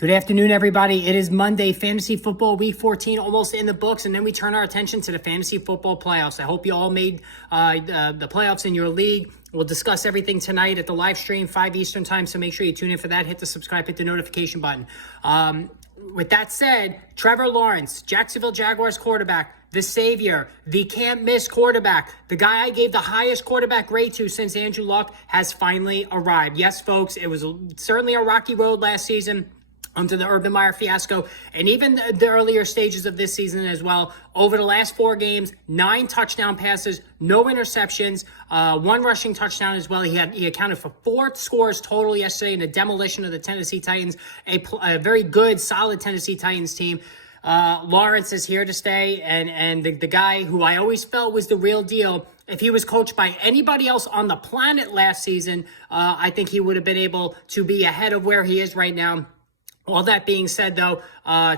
Good afternoon, everybody. It is Monday, Fantasy Football Week 14, almost in the books, and then we turn our attention to the Fantasy Football Playoffs. I hope you all made the playoffs in your league. We'll discuss everything tonight at the live stream, 5 Eastern time, so make sure you tune in for that. Hit the subscribe, hit the notification button. With that said, Trevor Lawrence, Jacksonville Jaguars quarterback, the savior, the can't-miss quarterback, the guy I gave the highest quarterback grade to since Andrew Luck, has finally arrived. Yes, folks, it was certainly a rocky road last season under the Urban Meyer fiasco, and even the earlier stages of this season as well. Over the last 4 games, 9 touchdown passes, no interceptions, 1 rushing touchdown as well. He accounted for 4 scores total yesterday in a demolition of the Tennessee Titans, a very good, solid Tennessee Titans team. Lawrence is here to stay, and the guy who I always felt was the real deal. If he was coached by anybody else on the planet last season, I think he would have been able to be ahead of where he is right now. All that being said, though,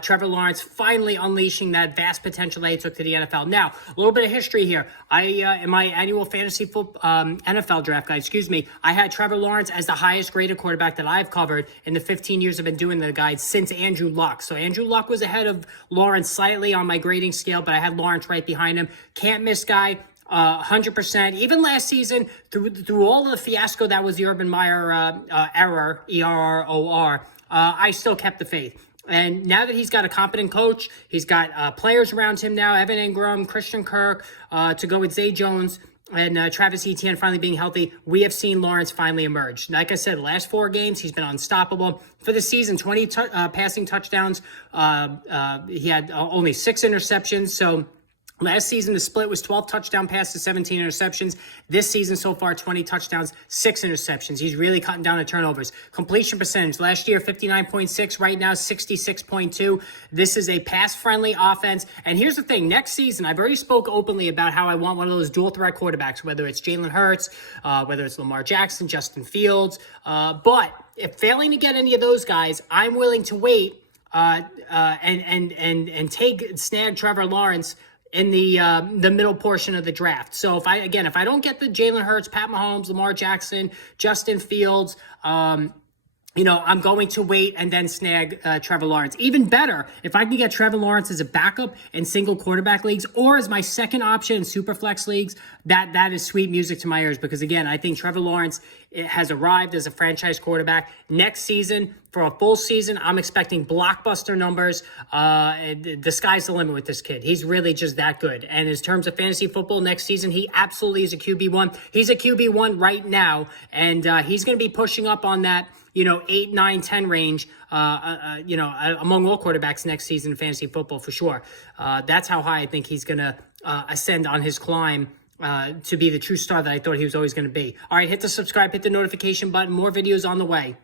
Trevor Lawrence finally unleashing that vast potential that he took to the NFL. Now, a little bit of history here. In my annual fantasy NFL draft guide, I had Trevor Lawrence as the highest graded quarterback that I've covered in the 15 years I've been doing the guide since Andrew Luck. So Andrew Luck was ahead of Lawrence slightly on my grading scale, but I had Lawrence right behind him. Can't miss guy. 100%. Even last season, through all of the fiasco that was the Urban Meyer error, ERROR, I still kept the faith. And now that he's got a competent coach, he's got players around him now, Evan Ingram, Christian Kirk, to go with Zay Jones, and Travis Etienne finally being healthy, we have seen Lawrence finally emerge. Like I said, the last 4 games, he's been unstoppable. For the season, 20 passing touchdowns. He had only 6 interceptions, so last season, the split was 12 touchdown passes, 17 interceptions. This season so far, 20 touchdowns, 6 interceptions. He's really cutting down the turnovers. Completion percentage, last year, 59.6. Right now, 66.2. This is a pass-friendly offense. And here's the thing. Next season, I've already spoke openly about how I want one of those dual-threat quarterbacks, whether it's Jalen Hurts, whether it's Lamar Jackson, Justin Fields. But if failing to get any of those guys, I'm willing to wait and snag Trevor Lawrence in the middle portion of the draft. So if I don't get the Jalen Hurts, Pat Mahomes, Lamar Jackson, Justin Fields, I'm going to wait and then snag Trevor Lawrence. Even better, if I can get Trevor Lawrence as a backup in single quarterback leagues or as my second option in super flex leagues, that is sweet music to my ears, because again, I think Trevor Lawrence has arrived as a franchise quarterback. Next season, for a full season, I'm expecting blockbuster numbers. The sky's the limit with this kid. He's really just that good. And in terms of fantasy football next season, he absolutely is a QB1. He's a QB1 right now, and he's going to be pushing up on that 8, 9, 10 range, among all quarterbacks next season in fantasy football for sure. That's how high I think he's going to ascend on his climb to be the true star that I thought he was always going to be. All right, hit the subscribe, hit the notification button. More videos on the way.